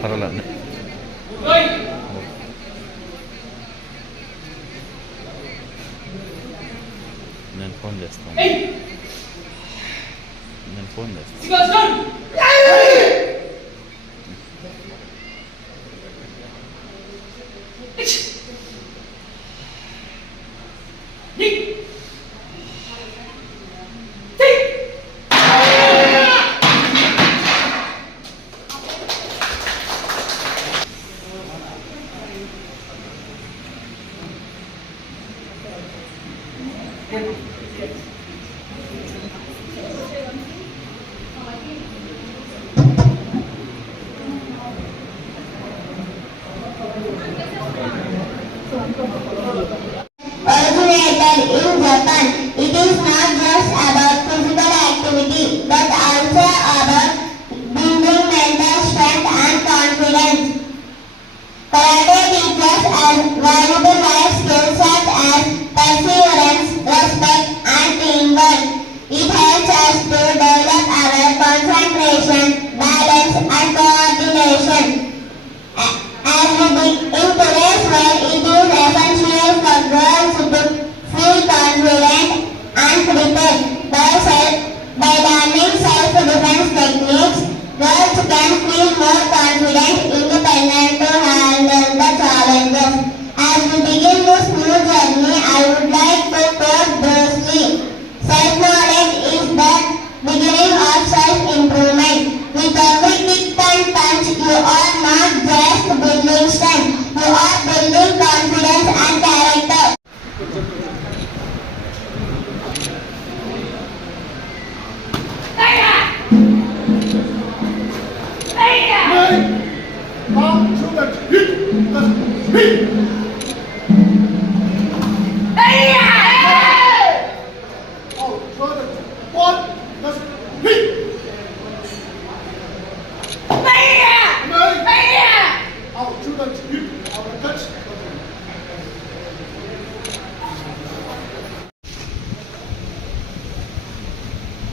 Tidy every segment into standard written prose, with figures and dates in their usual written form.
పర్వాలేదు నేను ఫోన్ చేస్తాను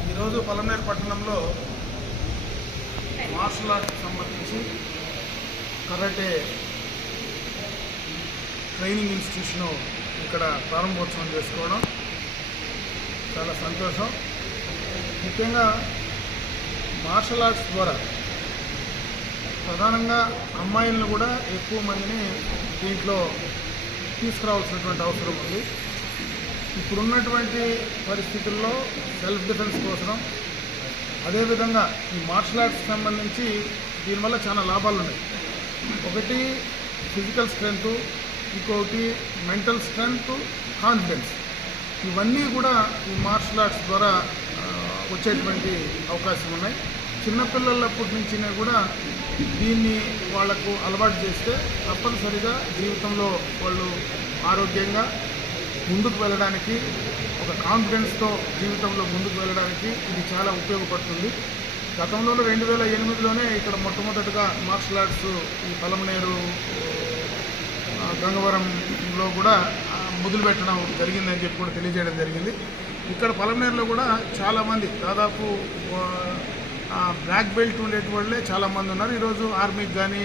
ఈరోజు పలమనేరు పట్టణంలో మార్షల్ ఆర్ట్కి సంబంధించి కరాటే ట్రైనింగ్ ఇన్స్టిట్యూషన్ ఇక్కడ ప్రారంభోత్సవం చేసుకోవడం చాలా సంతోషం. ముఖ్యంగా మార్షల్ ఆర్ట్స్ ద్వారా ప్రధానంగా అమ్మాయిలను కూడా ఎక్కువ మందిని దీంట్లో తీసుకురావాల్సినటువంటి అవసరం ఉంది. ఇప్పుడున్నటువంటి పరిస్థితుల్లో సెల్ఫ్ డిఫెన్స్ కోసం, అదేవిధంగా ఈ మార్షల్ ఆర్ట్స్కి సంబంధించి దీనివల్ల చాలా లాభాలు ఉన్నాయి. ఒకటి ఫిజికల్ స్ట్రెంగ్త్, ఇంకొకటి మెంటల్ స్ట్రెంగ్త్, కాన్ఫిడెన్స్. ఇవన్నీ కూడా ఈ మార్షల్ ఆర్ట్స్ ద్వారా వచ్చేటువంటి అవకాశం ఉన్నాయి. చిన్నపిల్లలప్పటి నుంచి కూడా దీన్ని వాళ్లకు అలవాటు చేస్తే తప్పనిసరిగా జీవితంలో వాళ్ళు ఆరోగ్యంగా ముందుకు వెళ్ళడానికి, ఒక కాన్ఫిడెన్స్తో జీవితంలో ముందుకు వెళ్ళడానికి ఇది చాలా ఉపయోగపడుతుంది. గతంలో 2008లోనే ఇక్కడ మొట్టమొదటిగా మార్షల్ ఆర్ట్స్ ఈ పలమనేరు గంగవరంలో కూడా మొదలుపెట్టడం జరిగిందని చెప్పి కూడా తెలియజేయడం జరిగింది. ఇక్కడ పలమనేరులో కూడా చాలామంది, దాదాపు బ్లాక్ బెల్ట్ ఉండేటి చాలామంది ఉన్నారు. ఈరోజు ఆర్మీకి కానీ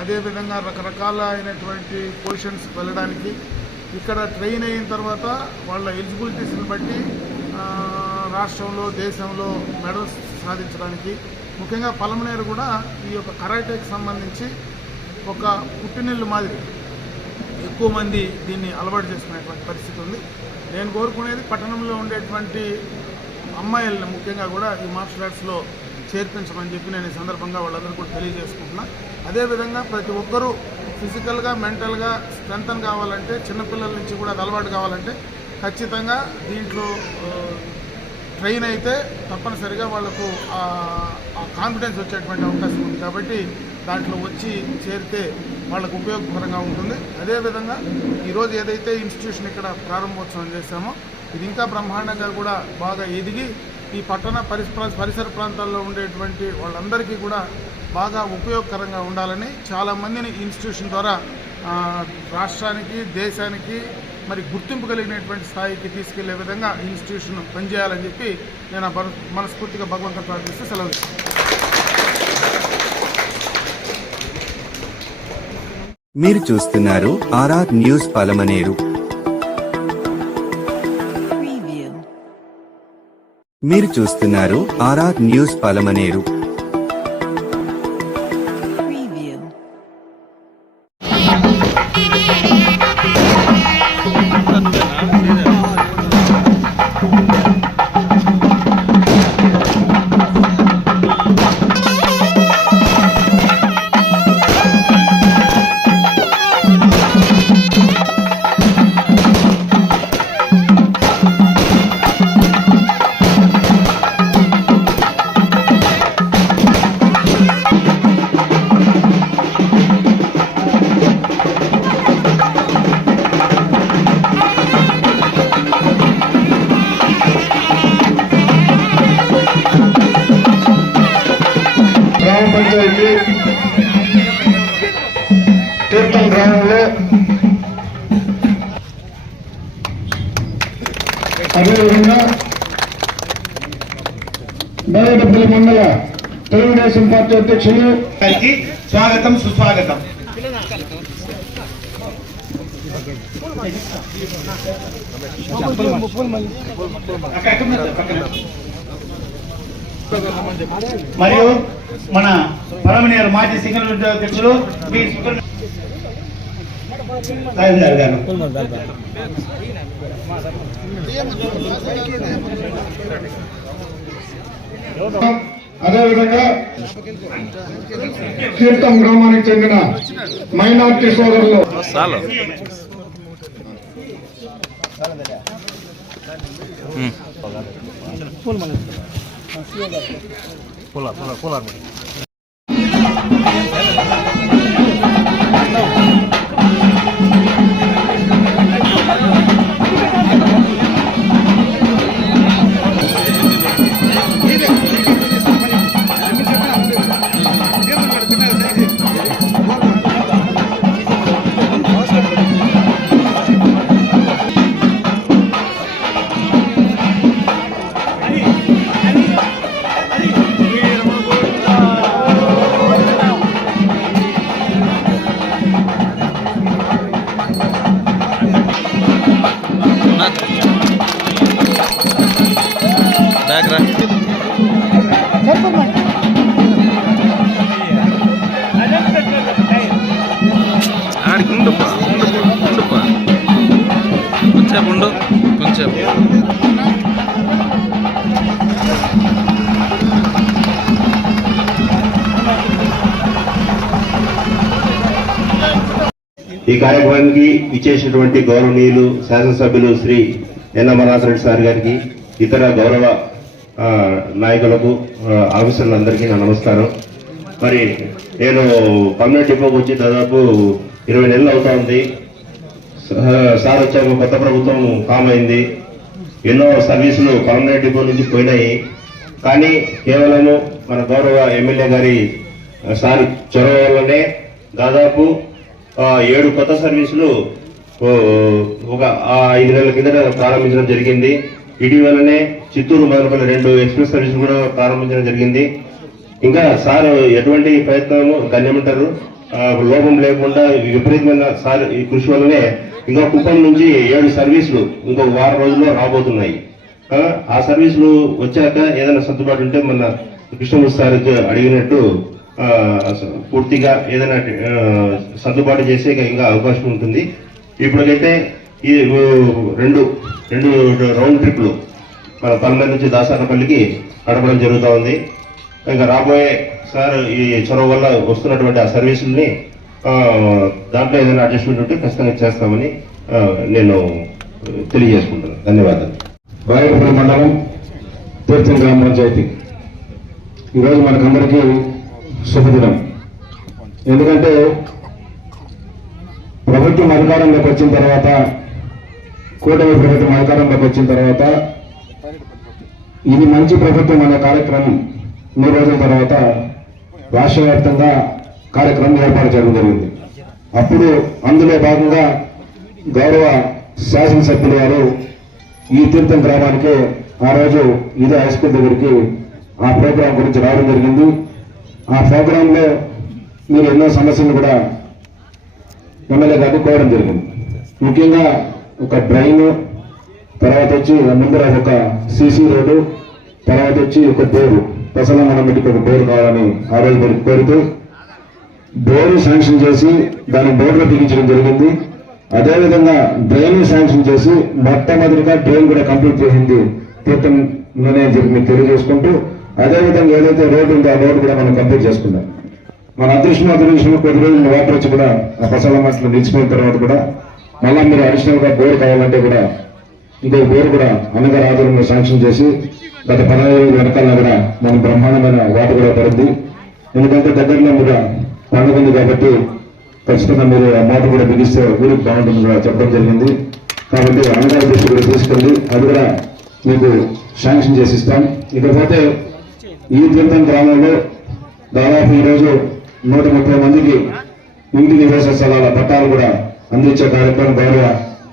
అదేవిధంగా రకరకాలైనటువంటి పొజిషన్స్ వెళ్ళడానికి ఇక్కడ ట్రైన్ అయిన తర్వాత వాళ్ళ ఎలిజిబిలిటీస్ని బట్టి రాష్ట్రంలో, దేశంలో మెడల్స్ సాధించడానికి, ముఖ్యంగా పలమనేరు కూడా ఈ యొక్క కరాటేకి సంబంధించి ఒక పుట్టినిల్లు మాదిరి ఎక్కువ మంది దీన్ని అలవాటు చేసుకునేటువంటి పరిస్థితి ఉంది. నేను కోరుకునేది పట్టణంలో ఉండేటువంటి అమ్మాయిలను ముఖ్యంగా కూడా ఈ మార్షల్ ఆర్ట్స్లో చేర్పించమని చెప్పి నేను ఈ సందర్భంగా వాళ్ళందరూ కూడా తెలియజేసుకుంటున్నా. అదేవిధంగా ప్రతి ఒక్కరూ ఫిజికల్గా, మెంటల్గా స్ట్రెంగ్తన్ కావాలంటే, చిన్నపిల్లల నుంచి కూడా అది అలవాటు కావాలంటే ఖచ్చితంగా దీంట్లో ట్రైన్ అయితే తప్పనిసరిగా వాళ్ళకు ఆ కాన్ఫిడెన్స్ వచ్చేటువంటి అవకాశం ఉంది. కాబట్టి దాంట్లో వచ్చి చేరితే వాళ్ళకు ఉపయోగకరంగా ఉంటుంది. అదేవిధంగా ఈరోజు ఏదైతే ఇన్స్టిట్యూషన్ ఇక్కడ ప్రారంభోత్సవం చేశామో ఇది ఇంకా బ్రహ్మాండంగా కూడా బాగా ఎదిగి ఈ పట్టణ పరిసర ప్రాంతాల్లో ఉండేటువంటి వాళ్ళందరికీ కూడా బాగా ఉపయోగకరంగా ఉండాలని చాలామందిని ఇన్స్టిట్యూషన్ ద్వారా రాష్ట్రానికి, దేశానికి మరి గుర్తింపు కలిగినటువంటి స్థాయికి తీసుకెళ్లే విధంగా ఇన్స్టిట్యూషన్ పనిచేయాలని చెప్పి నేను మనస్ఫూర్తిగా భగవంతుని ప్రార్థిస్తూ సెలవు ఇస్తాను. మీరు చూస్తున్నారు ఆర్ఆర్ న్యూస్ పలమనేరు. మీరు చూస్తున్నారు ఆర్ఆర్ న్యూస్ పలమనేరు. పంచాయతీ తీర్థం గ్రామంలో అదేవిధంగా బయటపల్లి మండల తెలుగుదేశం పార్టీ అధ్యక్షులు గారికి స్వాగతం, సుస్వాగతం. మరియు మన పలమనేరు మాజీ సింగల్ అధ్యక్షులు బి గారు అదేవిధంగా తీర్థం గ్రామానికి చెందిన మైనార్టీ సోదరులు ఆడికి ఉండుపా కొంచెం చెప్పు. ఈ కార్యక్రమానికి ఇచ్చేసినటువంటి గౌరవనీయులు శాసనసభ్యులు శ్రీ ఎన్ అమర్నాథ్ రెడ్డి సార్ గారికి, ఇతర గౌరవ నాయకులకు, ఆఫీసర్లందరికీ నా నమస్కారం. మరి నేను పర్మనెంట్ డిపోకి వచ్చి దాదాపు 20 నెలలు అవుతా ఉంది. సార్ వచ్చాక కొత్త ప్రభుత్వం ఫామ్ అయింది. ఎన్నో సర్వీసులు పర్మనెంట్ డిపో నుంచి పోయినాయి. కానీ కేవలము మన గౌరవ ఎమ్మెల్యే గారి సార్ చొరవ వల్లనే దాదాపు 7 కొత్త సర్వీసులు ఒక 5 నెలల కింద ప్రారంభించడం జరిగింది. ఇటీవలనే చిత్తూరు మదనపల్లి 2 ఎక్స్ప్రెస్ సర్వీసులు కూడా ప్రారంభించడం జరిగింది. ఇంకా సార్ ఎటువంటి ప్రయత్నము దాన్నేమంటారు లోపం లేకుండా విపరీతమైన సార్ ఈ కృషి వల్లనే ఇంకా కుప్పం నుంచి 7 సర్వీసులు ఇంకో వారం రోజుల్లో రాబోతున్నాయి. ఆ సర్వీసులు వచ్చాక ఏదైనా సర్దుబాటు ఉంటే మన కృష్ణమూర్తి సార్ అడిగినట్టు పూర్తిగా ఏదైనా సర్దుబాటు చేసే ఇంకా అవకాశం ఉంటుంది. ఇప్పటికైతే ఈ రెండు రౌండ్ ట్రిప్లు మన పల్లె నుంచి దాసానపల్లికి నడపడం జరుగుతూ ఉంది. ఇంకా రాబోయే సార్ ఈ చొరవ వల్ల వస్తున్నటువంటి ఆ సర్వీసుల్ని దాంట్లో ఏదైనా అడ్జస్ట్మెంట్ ఉంటే ఖచ్చితంగా చేస్తామని నేను తెలియజేసుకుంటాను. ధన్యవాదాలు. రాయలపురం మండలం తీర్థం గ్రామ పంచాయతీ ఈరోజు మనకందరికీ శుభదినం. ఎందుకంటే ప్రభుత్వం అధికారంలోకి వచ్చిన తర్వాత, కూటమి ప్రభుత్వం అధికారంలోకి వచ్చిన తర్వాత ఇది మంచి ప్రభుత్వం అనే కార్యక్రమం 3 రోజుల తర్వాత రాష్ట్ర వ్యాప్తంగా కార్యక్రమం ఏర్పాటు చేయడం జరిగింది. అప్పుడు అందులో భాగంగా గౌరవ శాసనసభ్యులు గారు ఈ తీర్థం గ్రామానికి ఆ రోజు ఇదే హై స్కూల్ దగ్గరికి ఆ ప్రోగ్రాం గురించి రావడం జరిగింది. ఆ ప్రోగ్రాంలో మీరు ఎన్నో సమస్యలు కూడా ఎమ్మెల్యే గారిని కోరడం జరిగింది. ముఖ్యంగా ఒక డ్రైన్, తర్వాత వచ్చి ముందర ఒక సీసీ రోడ్డు, తర్వాత వచ్చి ఒక బోరు, పెసలమ్మడికి ఒక బోరు కావాలని ఆ రోజు మీరు కోరుతూ బోరు శాంక్షన్ చేసి దాన్ని బోర్డులో బిగించడం జరిగింది. అదేవిధంగా డ్రైన్ శాంక్షన్ చేసి మొట్టమొదటిగా డ్రైన్ కూడా కంప్లీట్ చేసింది తీర్థంలోనే మీకు తెలియజేసుకుంటూ, అదేవిధంగా ఏదైతే రోడ్డు ఉందో ఆ రోడ్డు కూడా మనం కంప్లీట్ చేసుకున్నాం. మన అదృష్టం 10 రోజులు వాటర్ వచ్చి కూడా ఆ పసలమ్మట్లో నిలిచిపోయిన తర్వాత కూడా మళ్ళా మీరు అడిషనల్ గా బోర్ కావాలంటే కూడా ఇంకో బోర్ కూడా అన్నగారి ఆధ్వర్యంలో శాంక్షన్ చేసి గత 15 రోజుల వెనకాల కూడా మన బ్రహ్మాండమైన వాటర్ కూడా పడింది. ఎందుకంటే దగ్గరలో కూడా పండుగ ఉంది కాబట్టి ఖచ్చితంగా మీరు ఆ మోటార్ కూడా బిగిస్తే ఊరికి బాగుంటుంది కూడా చెప్పడం జరిగింది. కాబట్టి అన్నగారి దృష్టి కూడా తీసుకెళ్ళి అది కూడా మీకు శాంక్షన్ చేసి ఇస్తాం. ఇకపోతే ఈ తీర్థం గ్రామంలో దాదాపు ఈరోజు 130 మందికి ఇంటి నివాస స్థలాల పట్టాలు కూడా అందించే కార్యక్రమం గౌరవ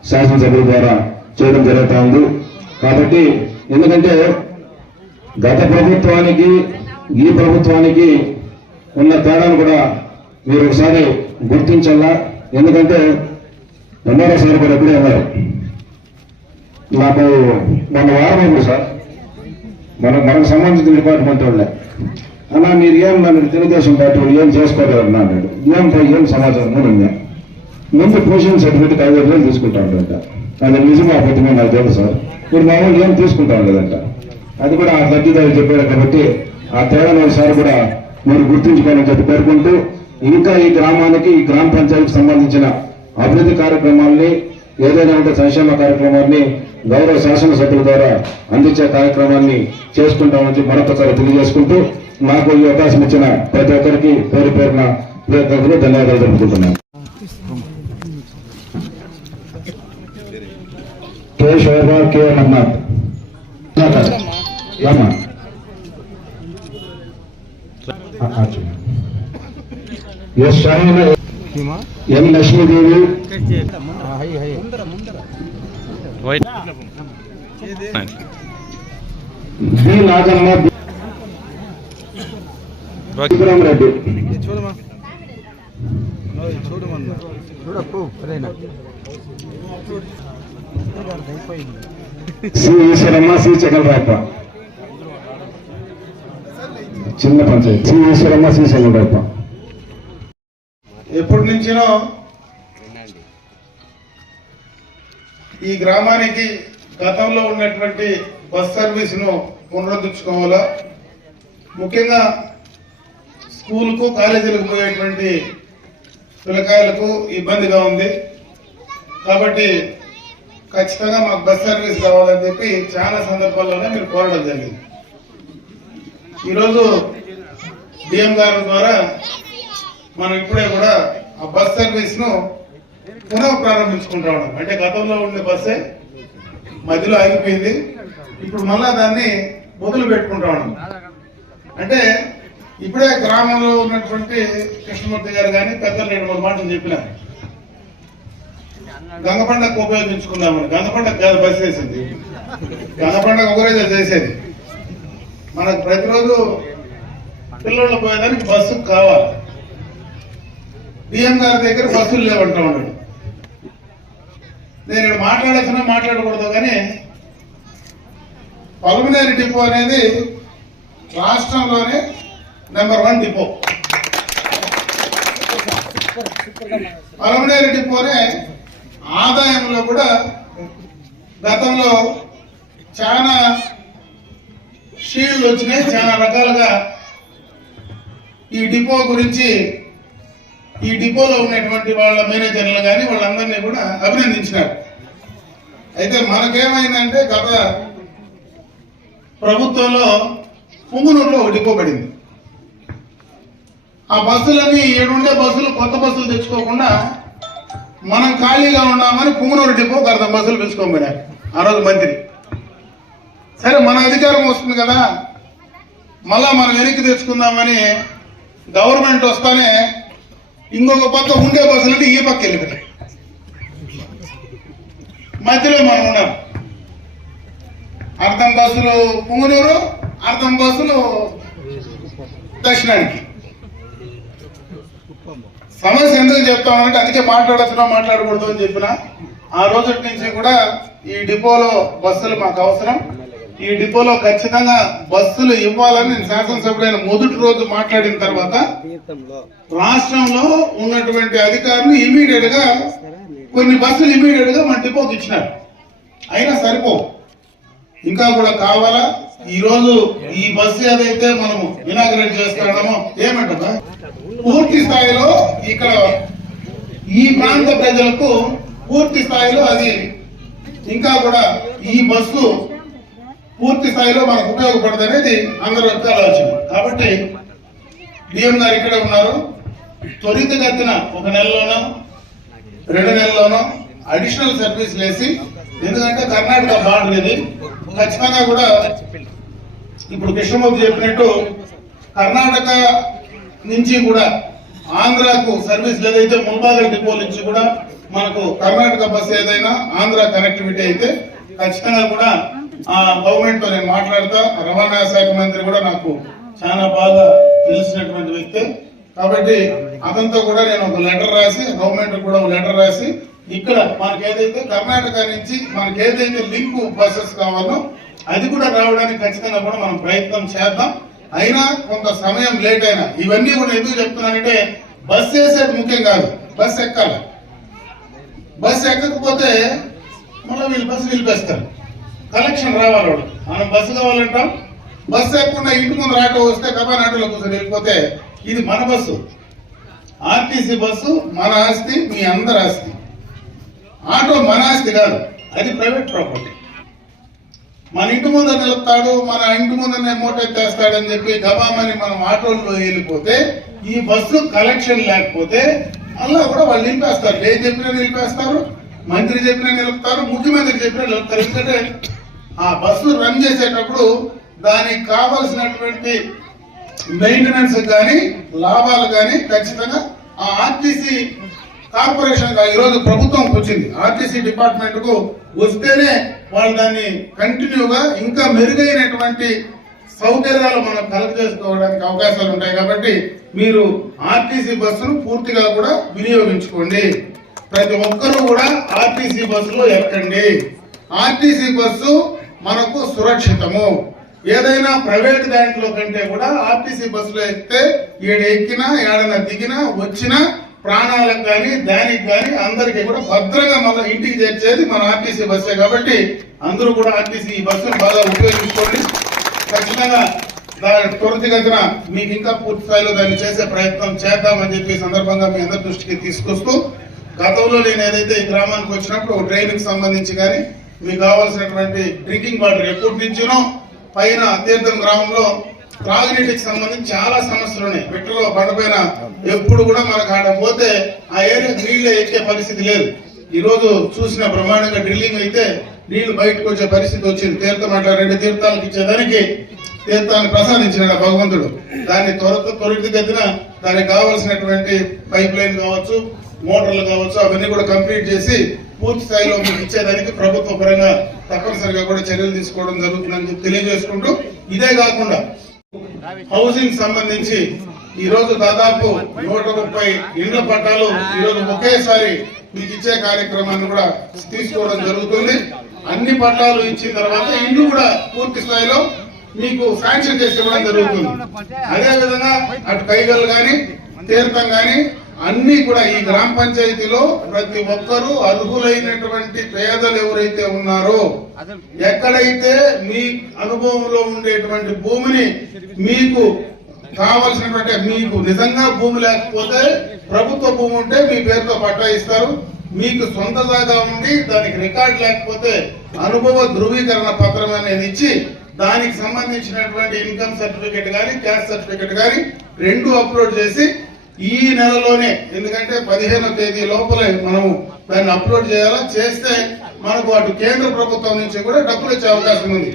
శాసనసభ్యుల ద్వారా చేయడం జరుగుతూ ఉంది. కాబట్టి ఎందుకంటే గత ప్రభుత్వానికి ఈ ప్రభుత్వానికి ఉన్న తేడాను కూడా మీరు ఒకసారి గుర్తించాలా. ఎందుకంటే ఎంఆర్ఓ సార్ కూడా ఎప్పుడే ఉన్నారు. నాకు మన వారం సార్ మనకు సంబంధించిన డిపార్ట్మెంట్ వాళ్ళే అన్నా మీరు ఏం నన్ను తెలుగుదేశం పార్టీ ఏం చేసుకోగలరు అన్నాడు. ఏం సమాచారం ఉందా? ముందు పొజిషన్ సర్టిఫికేట్ 5,000 తీసుకుంటా ఉంటాడంట. అది నిజమా అబద్ధమే నాకు తెలుసు సార్. మీరు మామూలు ఏం తీసుకుంటాం లేదంట. అది కూడా ఆ తగ్గిదారు చెప్పారు కాబట్టి ఆ తేడాను ఒకసారి కూడా మీరు గుర్తుంచుకోవాలని చెప్పి పేర్కొంటూ, ఇంకా ఈ గ్రామానికి ఈ గ్రామ పంచాయతీకి సంబంధించిన అభివృద్ధి కార్యక్రమాల్ని ఏదైనా ఉంటే సంక్షేమ కార్యక్రమాన్ని గౌరవ శాసనసభ్యుల ద్వారా అందించే కార్యక్రమాన్ని చేసుకుంటామని మరొకసారి తెలియజేసుకుంటూ, నాకు ఈ అవకాశం ఇచ్చిన ప్రతి ఒక్కరికి పేరు పేరున ధన్యవాదాలు తెలుపుకుంటున్నాను. K Shobha, K Amarnath, S Shaheena, M Lakshmidevi, B Nagamma, Vikram Reddy, C Eshwaramma, C Chagalarayappa, చిన్న పంచాయతీ, సి ఈశ్వరమ్మ, సి చగలరాయప్ప. ఎప్పటి నుంచినో ఈ గ్రామానికి గతంలో ఉన్నటువంటి బస్ సర్వీస్ను పునరుద్ధరించుకోవాలా. ముఖ్యంగా స్కూల్కు కాలేజీలకు పోయేటువంటి పిల్లకాయలకు ఇబ్బందిగా ఉంది కాబట్టి ఖచ్చితంగా మాకు బస్ సర్వీస్ కావాలని చెప్పి చాలా సందర్భాల్లోనే మీరు కోరడం జరిగింది. ఈరోజు డిఎం గారి ద్వారా మనం ఇప్పుడే కూడా ఆ బస్ సర్వీస్ ను పునః ప్రారంభించుకుంటా ఉన్నాం. అంటే గతంలో ఉండే బస్సే మధ్యలో ఆగిపోయింది, ఇప్పుడు మళ్ళా దాన్ని మొదలు పెట్టుకుంటా ఉన్నాం. అంటే ఇప్పుడే గ్రామంలో ఉన్నటువంటి కృష్ణమూర్తి గారు కానీ పెద్దలు 2-3 మాటలు చెప్పినారు. గంగ పండగ ఉపయోగించుకుందామని. గంగ పండగ బస్సు వేసింది, గంగ పండగ ఒకరోజే చేసేది. మనకు ప్రతిరోజు పిల్లలు పోయేదానికి బస్సు కావాలి. డిఎం గారి దగ్గర బస్సులు లేవంటా ఉన్నాడు. నేను ఇక్కడ మాట్లాడాల్సిన మాట్లాడకూడదు కానీ పల్మనేరి డిపో అనేది రాష్ట్రంలోనే నెంబర్ 1 డిపో. పల్మనేరి డిపోనే ఆదాయంలో కూడా గతంలో చాలా షీల్డ్లు వచ్చినాయి. చాలా రకాలుగా ఈ డిపో గురించి ఈ డిపోలో ఉన్నటువంటి వాళ్ళ మేనేజర్లు కానీ వాళ్ళందరినీ కూడా అభినందించినారు. అయితే మనకేమైందంటే గత ప్రభుత్వంలో పుంగునూరులో ఒక డిపో పడింది. ఆ బస్సులన్నీ ఏడుండే బస్సులు కొత్త బస్సులు తెచ్చుకోకుండా మనం ఖాళీగా ఉన్నామని పుంగునూరు డిపోకి 1/2 బస్సులు పిలుచుకోమన్నారు ఆ రోజు మంత్రి. సరే మన అధికారం వస్తుంది కదా మళ్ళా మనం వెనక్కి తెచ్చుకుందామని గవర్నమెంట్ వస్తానే ఇంకొక పక్క ఉండే బస్సులంటే ఈ పక్క వెళ్ళిపోతాయి. మధ్యలో మనం ఉన్నాం. 1/2 బస్సులు పుంగునూరు, 1/2 బస్సులు దక్షిణానికి. సమస్య ఎందుకు చెప్తామంటే అందుకే మాట్లాడకూడదు అని చెప్పిన. ఆ రోజు నుంచి కూడా ఈ డిపోలో బస్సులు మాకు అవసరం, ఈ డిపోలో ఖచ్చితంగా బస్సులు ఇవ్వాలని నేను శాసనసభ్యుడైన మొదటి రోజు మాట్లాడిన తర్వాత రాష్ట్రంలో ఉన్నటువంటి అధికారులు ఇమీడియట్ గా కొన్ని బస్సులు ఇమీడియట్ గా మన డిపోకి ఇచ్చినారు. అయినా సరిపో, ఇంకా కూడా కావాలా. ఈ రోజు ఈ బస్సు ఏదైతే మనము ఇనాగ్రేట్ చేస్తున్నామో ఏమంటారా పూర్తి స్థాయిలో ఇక్కడ ఈ ప్రాంత ప్రజలకు పూర్తి స్థాయిలో అది ఇంకా కూడా ఈ బస్సు పూర్తి స్థాయిలో మనకు ఉపయోగపడదు అనేది అందరూ యొక్క ఆలోచన. కాబట్టి డిఎం గారు ఇక్కడే ఉన్నారు. త్వరితగతిన 1 నెలలోనో 2 నెలల్లోనో అడిషనల్ సర్వీస్ వేసి, ఎందుకంటే కర్ణాటక బార్డర్ ఇది ఖచ్చితంగా కూడా ఇప్పుడు కృష్ణమూర్తి చెప్పినట్టు కర్ణాటక నుంచి కూడా ఆంధ్రాకు సర్వీస్ ఏదైతే ముల్బాగల్ డిపో నుంచి కూడా మనకు కర్ణాటక బస్సు ఏదైనా ఆంధ్ర కనెక్టివిటీ అయితే ఖచ్చితంగా కూడా ఆ గవర్నమెంట్ తో నేను మాట్లాడతా. రవాణా శాఖ మంత్రి కూడా నాకు చాలా బాగా తెలిసినటువంటి వ్యక్తి కాబట్టి అతనితో కూడా నేను ఒక లెటర్ రాసి గవర్నమెంట్ కూడా ఒక లెటర్ రాసి ఇక్కడ మనకి ఏదైతే కర్ణాటక నుంచి మనకి ఏదైతే లింక్ బస్సెస్ కావాలో అది కూడా రావడానికి ఖచ్చితంగా కూడా మనం ప్రయత్నం చేద్దాం. అయినా కొంత సమయం లేట్ అయినా ఇవన్నీ కూడా ఎందుకు చెప్తున్నానంటే బస్సు వేసేది ముఖ్యం కాదు, బస్సు ఎక్కాలి. బస్సు ఎక్కకపోతే మళ్ళీ వీళ్ళు బస్సు నిలిపేస్తారు. కలెక్షన్ రావాలి. వాడు మనం బస్సు కావాలంటాం, బస్సు ఎక్కకుండా ఇంటి ముందు ఆటో వస్తే కబాన్ ఆటోలో కూర్చొని వెళ్ళిపోతే ఇది మన బస్సు. ఆర్టీసీ బస్సు మన ఆస్తి, మీ అందరి ఆస్తి. ఆటో మన ఆస్తి కాదు, అది ప్రైవేట్ ప్రాపర్టీ. మన ఇంటి ముందు నిలుపుతాడు, మన ఇంటి ముందనే మోటెత్తేస్తాడని చెప్పి గబామని మనం ఆటోల్లో వెళ్ళిపోతే ఈ బస్సు కలెక్షన్ లేకపోతే అలా కూడా వాళ్ళు నిలిపేస్తారు. ఏం చెప్పినా నిలిపేస్తారు, మంత్రి చెప్పినా నిలుపుతారు, ముఖ్యమంత్రి చెప్పినా నిలుపుతారు. ఎందుకంటే ఆ బస్సు రన్ చేసేటప్పుడు దానికి కావాల్సినటువంటి మెయింటెనెన్స్ కానీ లాభాలు కానీ ఖచ్చితంగా ఆ ఆర్టీసీ కార్పొరేషన్ ఈరోజు ప్రభుత్వంకి వచ్చింది. ఆర్టీసీ డిపార్ట్మెంట్ కు వస్తేనే వాళ్ళు దాన్ని కంటిన్యూగా ఇంకా మెరుగైనటువంటి సౌకర్యాలు మనం కలెక్ట్ చేసుకోవడానికి అవకాశాలు ఉంటాయి. కాబట్టి మీరు ఆర్టీసీ బస్సును పూర్తిగా కూడా వినియోగించుకోండి. ప్రతి ఒక్కరూ కూడా ఆర్టీసీ బస్సులో ఎక్కండి. ఆర్టీసీ బస్సు మనకు సురక్షితము. ఏదైనా ప్రైవేట్ దాంట్లో కంటే కూడా ఆర్టీసీ బస్సులో ఎక్కితే ఏడు ఎక్కినా ఏడన్నా దిగినా వచ్చినా ప్రాణాలకు కానీ దానికి కానీ అందరికీ కూడా భద్రంగా మన ఇంటికి చేర్చేది మన ఆర్టీసీ బస్సే. కాబట్టి అందరూ కూడా ఆర్టీసీ ఈ బస్సును బాగా ఉపయోగించుకోండి. ఖచ్చితంగా త్వరితగతిన మీకు ఇంకా పూర్తి స్థాయిలో దాన్ని చేసే ప్రయత్నం చేద్దామని చెప్పి ఈ సందర్భంగా మీ అందరి దృష్టికి తీసుకొస్తూ, గతంలో నేను ఏదైతే ఈ గ్రామానికి వచ్చినప్పుడు ఒక ట్రైన్కి సంబంధించి కానీ మీకు కావాల్సినటువంటి డ్రింకింగ్ వాటర్ ఎప్పటి నుంచినో పైన తీర్థం గ్రామంలో త్రాగునీటికి సంబంధించి చాలా సమస్యలు ఉన్నాయి. పెట్టలో బండపైన ఎప్పుడు కూడా మనకు ఆడ పోతే ఆ ఏరియా నీళ్లు ఎక్కే పరిస్థితి లేదు. ఈ రోజు చూసిన బ్రహ్మాండంగా డ్రిల్లింగ్ అయితే నీళ్లు బయటకు వచ్చే పరిస్థితి వచ్చింది. తీర్థం అట్లా 2 తీర్థాలకు ఇచ్చేదానికి తీర్థాన్ని ప్రసాదించిన భగవంతుడు. దాన్ని త్వరితగతిన దానికి కావాల్సినటువంటి పైప్ లైన్ కావచ్చు, మోటార్లు కావచ్చు, అవన్నీ కూడా కంప్లీట్ చేసి పూర్తి స్థాయిలో మీకు ఇచ్చేదానికి ప్రభుత్వ పరంగా తప్పనిసరిగా కూడా చర్యలు తీసుకోవడం జరుగుతుందని తెలియజేసుకుంటూ, ఇదే కాకుండా హౌసింగ్ సంబంధించి ఈ రోజు దాదాపు 130 ఇండ్ల పట్టాలు ఈ రోజు ఒకేసారి మీకు ఇచ్చే కార్యక్రమాన్ని కూడా తీసుకోవడం జరుగుతుంది. అన్ని పట్టాలు ఇచ్చిన తర్వాత ఇండ్లు కూడా పూర్తి స్థాయిలో మీకు శాంక్షన్ చేసి ఇవ్వడం జరుగుతుంది. అదే విధంగా అటు కైగల్ గాని తీర్థం గాని అన్ని కూడా ఈ గ్రామ పంచాయతీలో ప్రతి ఒక్కరూ అర్హులైనటువంటి పేదలు ఎవరైతే ఉన్నారో, ఎక్కడైతే మీ అనుభవంలో ఉండేటువంటి భూమిని మీకు కావాల్సినటువంటి, మీకు నిజంగా భూమి లేకపోతే ప్రభుత్వ భూమి ఉంటే మీ పేరుతో పట్టా ఇస్తారు. మీకు సొంత జాగా ఉండి దానికి రికార్డు లేకపోతే అనుభవ ధృవీకరణ పత్రం అనేది ఇచ్చి దానికి సంబంధించినటువంటి ఇన్కమ్ సర్టిఫికేట్ గానీ క్యాస్ట్ సర్టిఫికేట్ గానీ 2 అప్లోడ్ చేసి ఈ నెలలోనే, ఎందుకంటే 15వ తేదీ లోపలే మనము దాన్ని అప్లోడ్ చేయాలా. చేస్తే మనకు అటు కేంద్ర ప్రభుత్వం నుంచి కూడా డబ్బులు వచ్చే అవకాశం ఉంది.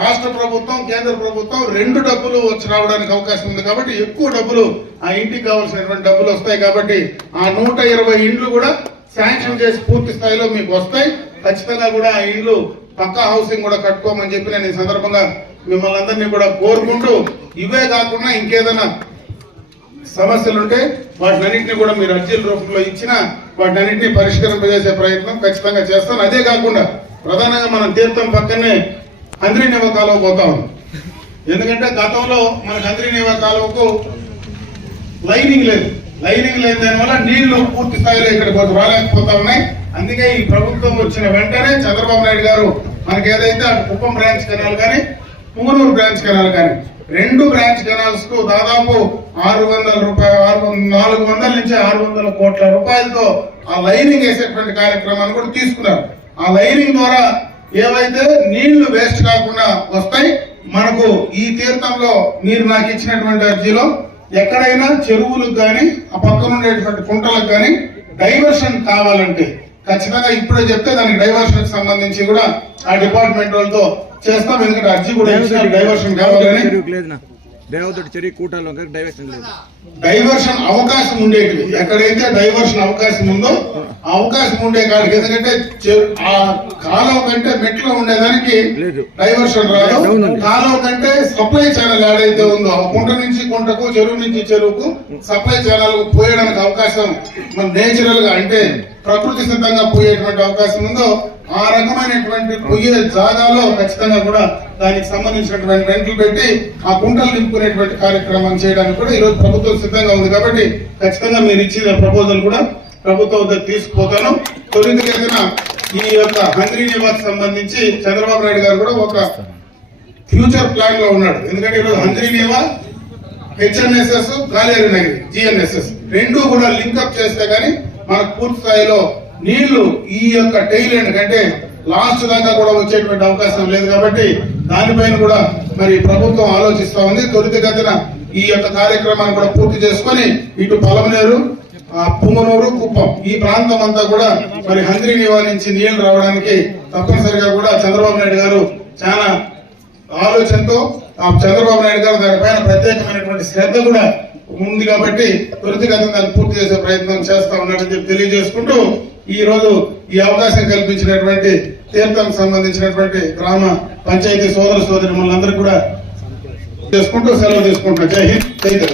రాష్ట్ర ప్రభుత్వం, కేంద్ర ప్రభుత్వం 2 డబ్బులు వచ్చి రావడానికి అవకాశం ఉంది. కాబట్టి ఎక్కువ డబ్బులు ఆ ఇంటికి కావాల్సినటువంటి డబ్బులు వస్తాయి. కాబట్టి ఆ 120 ఇండ్లు కూడా శాంక్షన్ చేసి పూర్తి స్థాయిలో మీకు వస్తాయి. ఖచ్చితంగా కూడా ఆ ఇండ్లు పక్కా హౌసింగ్ కూడా కట్టుకోమని చెప్పి నేను ఈ సందర్భంగా మిమ్మల్ని అందరినీ కూడా కోరుకుంటూ, ఇవే కాకుండా ఇంకేదైనా సమస్యలుంటే వాటినన్నింటినీ కూడా మీరు అర్జీల రూపంలో ఇచ్చిన వాటినన్నింటినీ పరిష్కరింపజేసే ప్రయత్నం ఖచ్చితంగా చేస్తాను. అదే కాకుండా ప్రధానంగా మనం తీర్థం పక్కనే హంద్రీనివా కాలువ పోతా ఉన్నాం. ఎందుకంటే గతంలో మనకు హంద్రీనివా కాలువకు లైనింగ్ లేదు. లైనింగ్ లేని దానివల్ల నీళ్లు పూర్తి స్థాయిలో ఇక్కడ రాలేకపోతా ఉన్నాయి. అందుకే ఈ ప్రభుత్వం వచ్చిన వెంటనే చంద్రబాబు నాయుడు గారు మనకి ఏదైతే అటు కుప్పం బ్రాంచ్ కెనాల్ కానీ పుంగనూరు బ్రాంచ్ కెనాల్ కానీ 2 బ్రాంచ్ కెనాల్స్ కు దాదాపు 400 నుంచి 600 కోట్ల రూపాయలతో ఆ లైనింగ్ వేసేటువంటి కార్యక్రమాన్ని కూడా తీసుకున్నారు. ఆ లైనింగ్ ద్వారా ఏవైతే నీళ్లు వేస్ట్ కాకుండా వస్తాయి. మనకు ఈ తీర్థంలో మీరు నాకు ఇచ్చినటువంటి అర్జీలో ఎక్కడైనా చెరువులకు కానీ ఆ పక్కన ఉండేటువంటి కుంటలకు కానీ డైవర్షన్ కావాలంటే ఖచ్చితంగా ఇప్పుడే చెప్తే దానికి డైవర్షన్ సంబంధించి కూడా ఆ డిపార్ట్మెంట్ వాళ్ళతో చేస్తాం. ఎందుకంటే అర్జీ కూడా డైవర్షన్ కావాలని, డైవర్షన్ అవకాశం ఉండేటివి ఎక్కడైతే డైవర్షన్ అవకాశం ఉందో అవకాశం ఉండే కాడికి, ఎందుకంటే ఆ కాలువ కంటే మెట్లో ఉండేదానికి డైవర్షన్ రాదు. కాలువ కంటే సప్లై ఛానల్ ఏదైతే ఉందో కుంట నుంచి కుంటకు, చెరువు నుంచి చెరువుకు సప్లై ఛానల్ పోయడానికి అవకాశం మన నేచురల్ గా అంటే ప్రకృతి సిద్ధంగా పోయేటువంటి అవకాశం ఉందో ఆ రకమైనటువంటి పొయ్యే జాగాలో ఖచ్చితంగా కూడా దానికి సంబంధించినటువంటి రెంట్లు పెట్టి ఆ కుంటలు నింపుకునేటువంటి కార్యక్రమం చేయడానికి కూడా ఈరోజు ప్రభుత్వం సిద్ధంగా ఉంది. కాబట్టి ఖచ్చితంగా మీరు ఇచ్చిన ప్రపోజల్ కూడా ప్రభుత్వం తీసుకుపోతాను. త్వరితగతిన ఈ యొక్క హంద్రీనివాస్ సంబంధించి చంద్రబాబు నాయుడు గారు కూడా ఒక ఫ్యూచర్ ప్లాన్ లో ఉన్నాడు. ఎందుకంటే ఈరోజు హంద్రీనివా, హెచ్ఎన్ఎస్ఎస్, గాలేరు నగరి, జిఎన్ఎస్ఎస్ 2 కూడా లింక్అప్ చేస్తే గానీ మనకు పూర్తి స్థాయిలో నీళ్లు ఈ యొక్క టైల్ ఎండ్ అంటే లాస్ట్ దాకా కూడా వచ్చేటువంటి అవకాశం లేదు. కాబట్టి దానిపైన కూడా మరి ప్రభుత్వం ఆలోచిస్తా ఉంది. త్వరితగతిన ఈ యొక్క కార్యక్రమాన్ని కూడా పూర్తి చేసుకొని ఇటు పలమనేరు, పుంగనూరు, కుప్పం ఈ ప్రాంతం అంతా కూడా మరి హంద్రీనివా నుంచి నీళ్లు రావడానికి తప్పనిసరిగా కూడా చంద్రబాబు నాయుడు గారు చాలా ఆలోచనతో చంద్రబాబు నాయుడు గారు దానిపైన ప్రత్యేకమైనటువంటి శ్రద్ధ కూడా ఉంది. కాబట్టి త్వరితగతిన దాన్ని పూర్తి చేసే ప్రయత్నం చేస్తా ఉన్నాడని చెప్పి తెలియజేసుకుంటూ, ఈ రోజు ఈ అవకాశం కల్పించినటువంటి తీర్థం సంబంధించినటువంటి గ్రామ పంచాయతీ సోదర సోదరి మనందరూ కూడా చేసుకుంటూ సెలవు తీసుకుంటున్నాం. జై హింద్, జై తెలుగు.